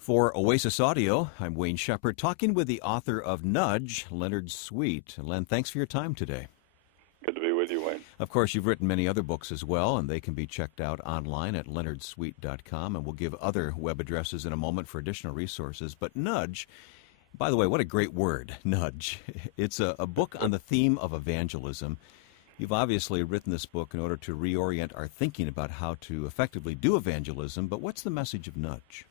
For Oasis Audio, I'm Wayne Shepherd, talking with the author of Nudge, Leonard Sweet. Len, thanks for your time today. Good to be with you, Wayne. Of course, you've written many other books as well, and they can be checked out online at leonardsweet.com, and we'll give other web addresses in a moment for additional resources. But Nudge, by the way, what a great word, nudge. It's a book on the theme of evangelism. You've obviously written this book in order to reorient our thinking about how to effectively do evangelism, but what's the message of Nudge?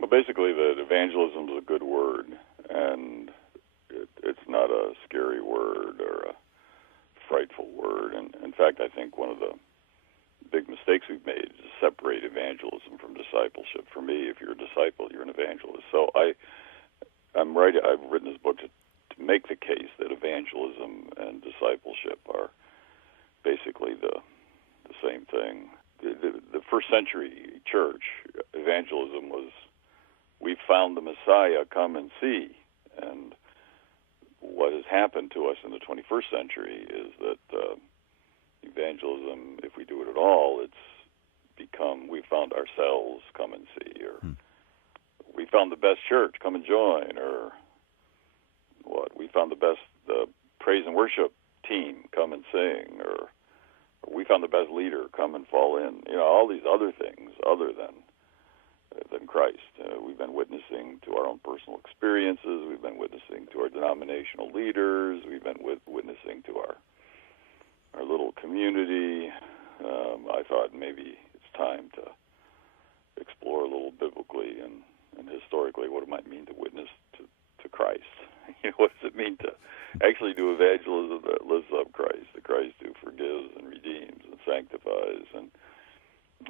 Well, basically, that evangelism is a good word, and it's not a scary word or a frightful word. And in fact, I think one of the big mistakes we've made is to separate evangelism from discipleship. For me, if you're a disciple, you're an evangelist. So I've written this book to make the case that evangelism and discipleship are basically the same thing. The first century church, evangelism was, "We found the Messiah, come and see." And what has happened to us in the 21st century is that evangelism, if we do it at all, it's become, "We found ourselves, come and see," or "We found the best church, come and join," or what? "We found the best praise and worship team, come and sing," or "We found the best leader, come and fall in." You know, all these other things other than Christ. We've been witnessing to our own personal experiences. We've been witnessing to our denominational leaders. We've been witnessing to our little community. I thought maybe it's time to explore a little biblically and historically what it might mean to witness to Christ. You know, what does it mean to actually do evangelism that lifts up Christ, the Christ who forgives and redeems and sanctifies, and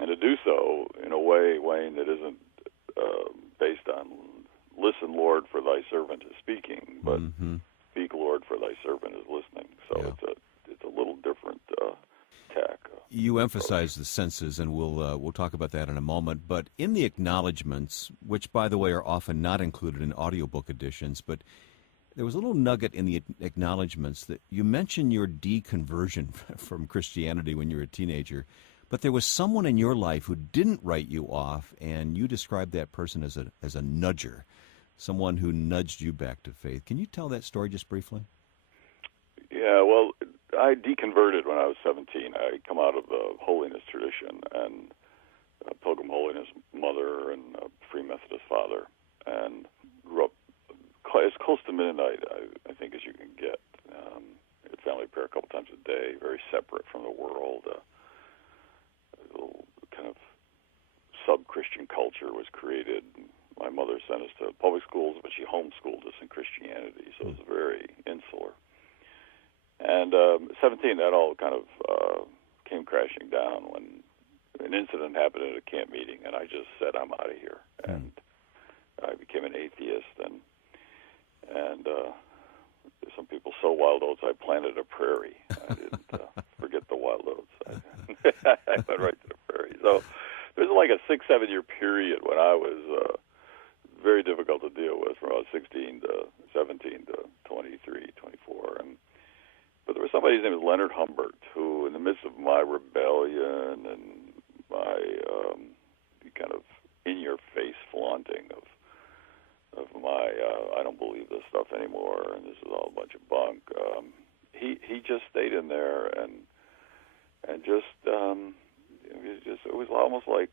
to do so in a way, Wayne, that isn't based on "Listen, Lord, for thy servant is speaking," but "Speak, Lord, for thy servant is listening." So it's a little different tack. You emphasize the senses, and we'll talk about that in a moment. But in the acknowledgments, which, by the way, are often not included in audiobook editions, but there was a little nugget in the acknowledgments that you mentioned your deconversion from Christianity when you were a teenager. But there was someone in your life who didn't write you off, and you described that person as a nudger, someone who nudged you back to faith. Can you tell that story just briefly? Yeah, well, I deconverted when I was 17. I come out of the holiness tradition and a Pilgrim Holiness mother and a Free Methodist father, and grew up as close to Mennonite, I think, as you can get. At family prayer a couple times a day, very separate from the world. A little kind of sub-Christian culture was created. My mother sent us to public schools, but she homeschooled us in Christianity, so it was very insular. And 17, that all kind of came crashing down when an incident happened at a camp meeting, and I just said, "I'm out of here." And I became an atheist, and some people sow wild oats. I planted a prairie. I didn't forget the wild oats. I went right to the prairie. So there's like a 6-7 year period when I was very difficult to deal with, from about 16 to 17 to 23, 24. But there was somebody, his name was Leonard Humbert, who, in the midst of my rebellion and my kind of in-your-face flaunting of my I don't believe this stuff anymore, and this is all a bunch of bunk, he just stayed in there and just it was almost like,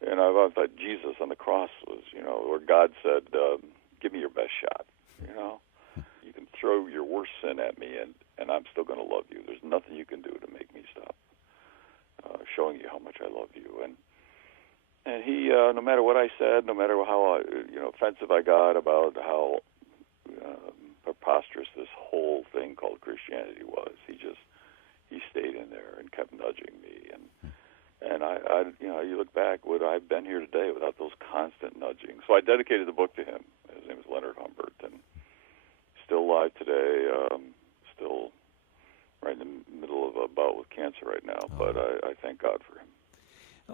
and I thought Jesus on the cross was, where God said, "Give me your best shot, You can throw your worst sin at me, and I'm still going to love you. There's nothing you can do to make me stop showing you how much I love you." And he, no matter what I said, no matter how offensive I got about how preposterous this whole thing called Christianity was, he stayed in there and kept nudging me. And I you look back, would I have been here today without those constant nudgings? So I dedicated the book to him. His name is Leonard Humbert, and still alive today, still right in the middle of a bout with cancer right now, but I thank God for him.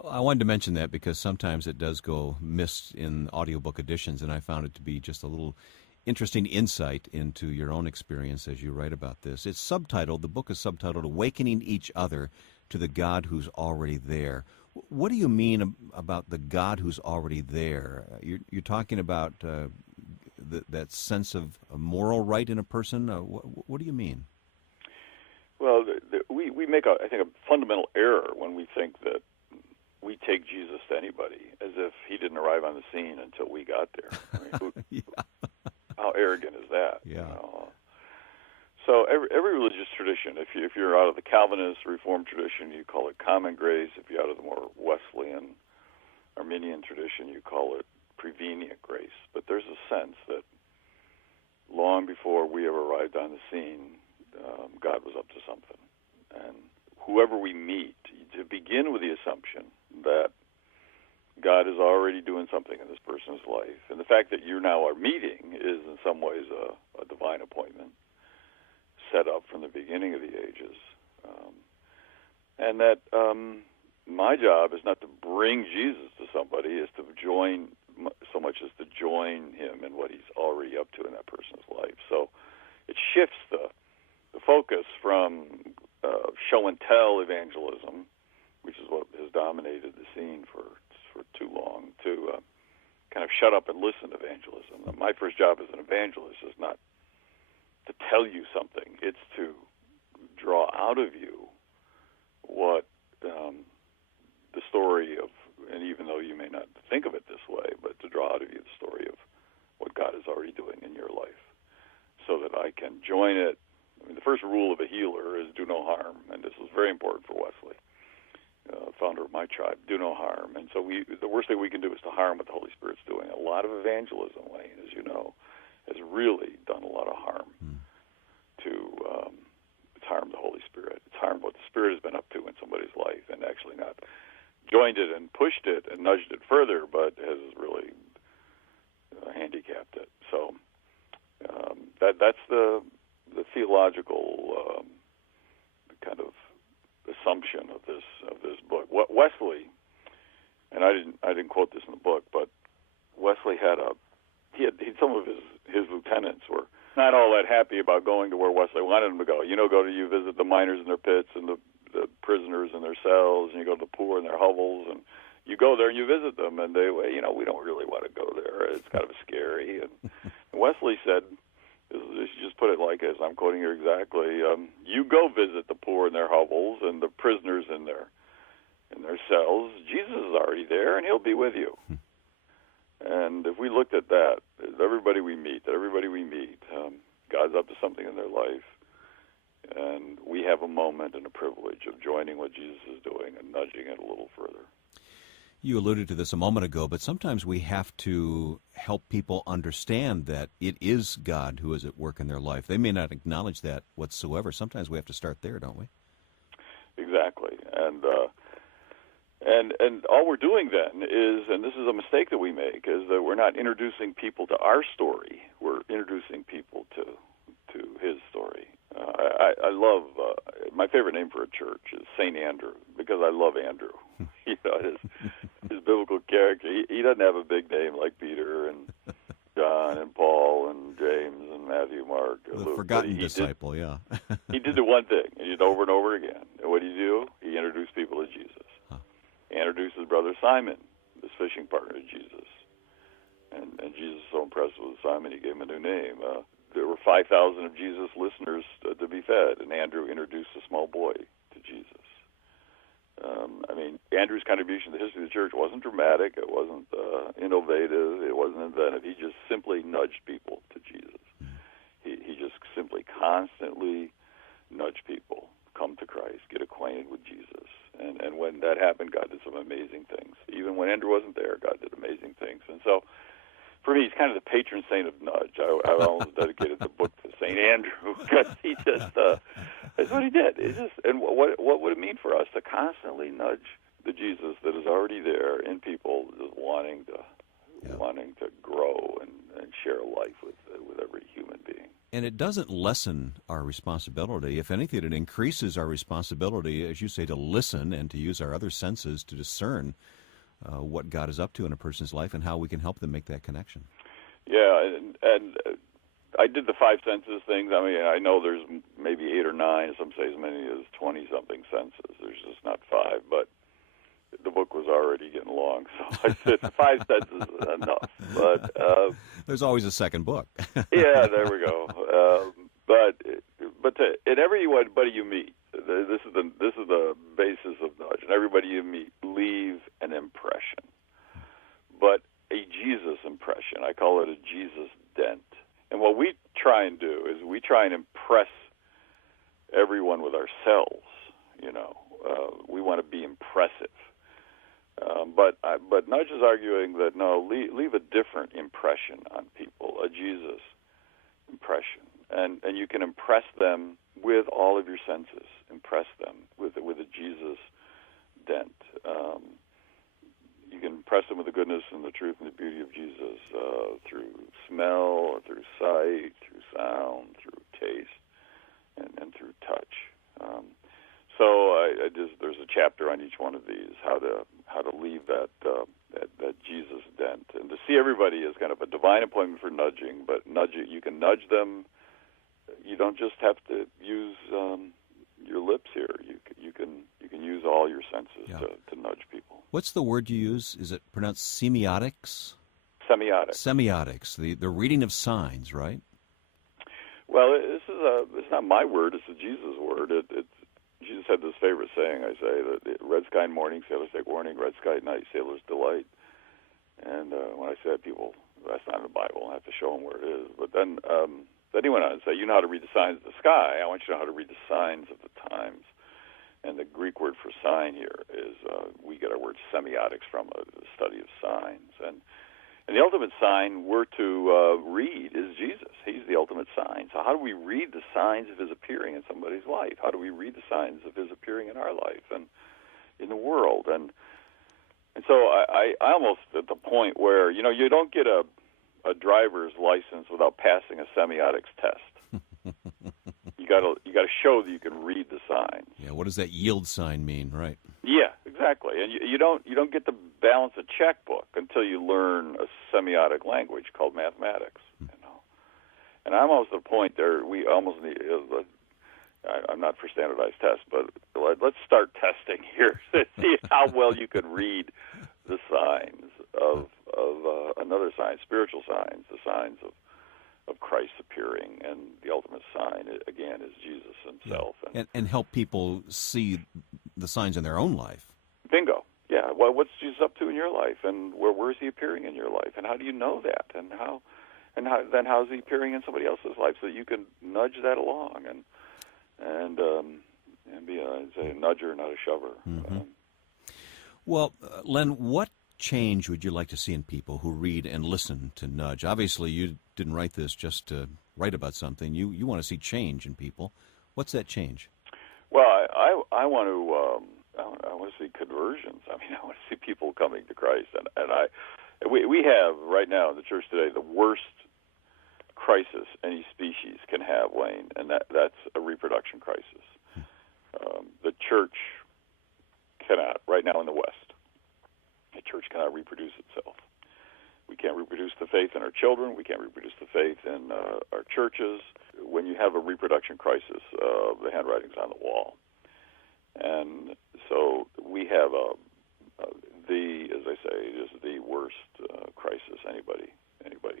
I wanted to mention that because sometimes it does go missed in audiobook editions, and I found it to be just a little interesting insight into your own experience as you write about this. It's subtitled, the book is subtitled, "Awakening Each Other to the God Who's Already There." What do you mean about the God who's already there? You're talking about that sense of a moral right in a person? What do you mean? Well, we make, I think, a fundamental error when we think that we take Jesus to anybody, as if he didn't arrive on the scene until we got there. I mean, Yeah. How arrogant is that? Yeah. You know? So every religious tradition, if you're out of the Calvinist Reformed tradition, you call it common grace. If you're out of the more Wesleyan Arminian tradition, you call it prevenient grace. But there's a sense that long before we ever arrived on the scene, God was up to something. And whoever we meet, to begin with the assumption that God is already doing something in this person's life. And the fact that you now are meeting is in some ways a divine appointment set up from the beginning of the ages. And that my job is not to bring Jesus to somebody, is to join, so much as to join him in what he's already up to in that person's life. So it shifts the focus from show and tell evangelism, which is what has dominated the scene for too long, to kind of shut up and listen evangelism. My first job as an evangelist is not to tell you something. It's to draw out of you what the story of, and even though you may not think of it this way, but to draw out of you the story of what God is already doing in your life, so that I can join it. I mean, the first rule of a healer is do no harm, and this was very important for Wesley, founder of my tribe. Do no harm. And so the worst thing we can do is to harm what the Holy Spirit's doing. A lot of evangelism, Wayne, as you know, has really done a lot of harm to it's harmed the Holy Spirit. It's harmed what the Spirit has been up to in somebody's life, and actually not joined it and pushed it and nudged it further, but has really handicapped it. So that's the theological kind of assumption of this book. What Wesley, and I didn't quote this in the book, but Wesley had some of his lieutenants were not all that happy about going to where Wesley wanted them to go. You visit the miners in their pits and the prisoners in their cells, and you go to the poor in their hovels, and you go there and you visit them, and they, we don't really want to go there. It's kind of scary. And Wesley said, just put it like this, I'm quoting you exactly, you go visit the poor in their hovels and the prisoners in their cells. Jesus is already there, and he'll be with you. And if we looked at that, everybody we meet, God's up to something in their life, and we have a moment and a privilege of joining what Jesus is doing and nudging it a little further. You alluded to this a moment ago, but sometimes we have to help people understand that it is God who is at work in their life. They may not acknowledge that whatsoever. Sometimes we have to start there, don't we? Exactly. And all we're doing then is, and this is a mistake that we make, is that we're not introducing people to our story. We're introducing people to his story. I love, my favorite name for a church is St. Andrew, because I love Andrew. His biblical character. He doesn't have a big name like Peter and John and Paul and James and Matthew, Mark, The Luke. forgotten disciple, yeah. He did the one thing, and he did it over and over again. And what did he do? He introduced people to Jesus. He introduced his brother Simon, his fishing partner, to Jesus. And Jesus was so impressed with Simon, he gave him a new name. There were 5,000 of Jesus' listeners to be fed, and Andrew introduced a small boy to Jesus. Andrew's contribution to the history of the church wasn't dramatic, it wasn't innovative, it wasn't inventive. He just simply nudged people to Jesus. He just simply constantly nudged people, come to Christ, get acquainted with Jesus. And when that happened, God did some amazing things. Even when Andrew wasn't there, God did amazing things. And so, for me, he's kind of the patron saint of nudge. I almost dedicated the book to St. Andrew, because he just, that's what he did. And what would it mean for us to constantly nudge the Jesus that is already there in people, just wanting to grow and share life with every human being. And it doesn't lessen our responsibility. If anything, it increases our responsibility, as you say, to listen and to use our other senses to discern what God is up to in a person's life and how we can help them make that connection. Yeah, and I did the 5 senses things. I know there's maybe 8 or 9, some say as many as 20-something senses. There's just not 5. But the book was already getting long, so I said 5 sentences is enough. But there's always a second book. yeah, there we go. And everybody you meet, this is the basis of Nudge. And everybody you meet, leave an impression, but a Jesus impression. I call it a Jesus dent. And what we try and do is we try and impress everyone with ourselves. We want to be impressive. But Nudge is arguing that no, leave a different impression on people, a Jesus impression, and you can impress them with all of your senses. Impress them with a Jesus dent. You can impress them with the goodness and the truth and the beauty of Jesus through smell, through sight, through sound, through taste, and through touch. So there's a chapter on each one of these, how to leave that Jesus dent, and to see everybody as kind of a divine appointment for nudging. But you can nudge them. You don't just have to use your lips here. You can use all your senses to nudge people. What's the word you use? Is it pronounced semiotics? Semiotics. Semiotics, the reading of signs, right? Well, it's not my word. It's a Jesus word. Jesus had this favorite saying, I say, that red sky in morning, sailors take warning, red sky at night, sailors delight. And when I said people, that's not in the Bible, I have to show them where it is. But then he went on and said, you know how to read the signs of the sky. I want you to know how to read the signs of the times. And the Greek word for sign here is, we get our word semiotics from the study of signs. And the ultimate sign we're to read is Jesus. He's the ultimate sign. So how do we read the signs of his appearing in somebody's life? How do we read the signs of his appearing in our life and in the world? And so I almost at the point where, you don't get a driver's license without passing a semiotics test. You got to show that you can read the signs. Yeah, what does that yield sign mean, right? Yeah, exactly. And you don't get to balance a checkbook until you learn a semiotic language called mathematics. And I'm almost at the point there we almost need. I'm not for standardized tests, but let's start testing here to see how well you can read the signs of another sign, spiritual signs, the signs of Christ appearing, and the ultimate sign, again, is Jesus himself. Yeah. And help people see the signs in their own life. Bingo. Yeah. Well, what's Jesus up to in your life, and where's he appearing in your life, and how do you know that, and how's he appearing in somebody else's life, so that you can nudge that along and be a nudger, not a shover. Mm-hmm. Well, Len, what change would you like to see in people who read and listen to Nudge? Obviously, you didn't write this just to write about something. You want to see change in people. What's that change? Well, I want to see conversions. I want to see people coming to Christ, and we have right now in the church today the worst crisis any species can have, Wayne, and that's a reproduction crisis. The church cannot, right now in the West, the church cannot reproduce itself. We can't reproduce the faith in our children. We can't reproduce the faith in our churches. When you have a reproduction crisis, the handwriting's on the wall. And so we have as I say, it is the worst crisis anybody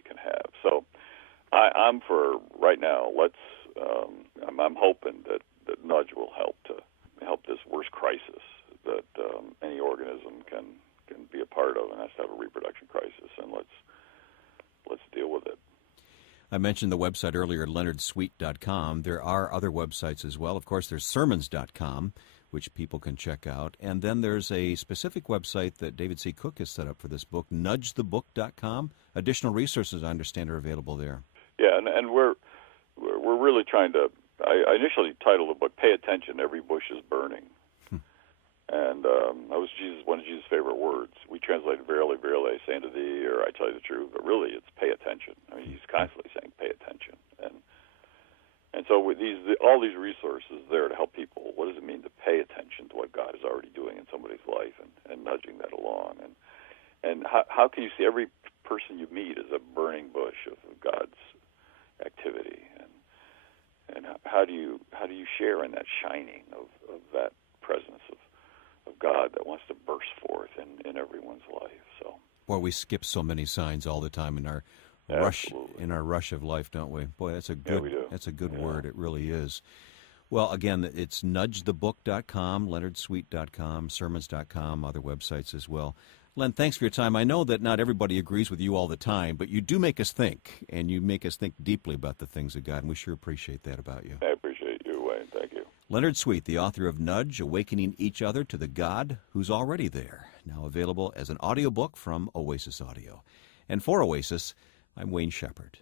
can have. So I'm for right now. I'm hoping that Nudge will help this worst crisis that any organism can be a part of, and has to have a reproduction crisis, and let's deal with it. I mentioned the website earlier, leonardsweet.com. There are other websites as well. Of course, there's sermons.com, which people can check out. And then there's a specific website that David C. Cook has set up for this book, nudgethebook.com. Additional resources, I understand, are available there. Yeah, and we're really trying to. I initially titled the book "Pay Attention, Every Bush is Burning," and that was one of Jesus' favorite words. We translated "Verily, verily, I say unto thee," or "I tell you the truth," but really it's "pay attention." He's constantly saying "pay attention," and so with all these resources there to help people. What does it mean to pay attention to what God is already doing in somebody's life, and nudging that along, and how can you see every person you meet as a burning bush of God's activity, and how do you share in that shining of that presence God that wants to burst forth in everyone's life. So, boy, we skip so many signs all the time in our rush of life, don't we? Boy, that's a good word. It really is. Well, again, it's nudgethebook.com, leonardsweet.com, sermons.com, other websites as well. Len, thanks for your time. I know that not everybody agrees with you all the time, but you do make us think, and you make us think deeply about the things of God, and we sure appreciate that about you. I appreciate you, Wayne. Thank you. Leonard Sweet, the author of Nudge, Awakening Each Other to the God Who's Already There, now available as an audiobook from Oasis Audio. And for Oasis, I'm Wayne Shepherd.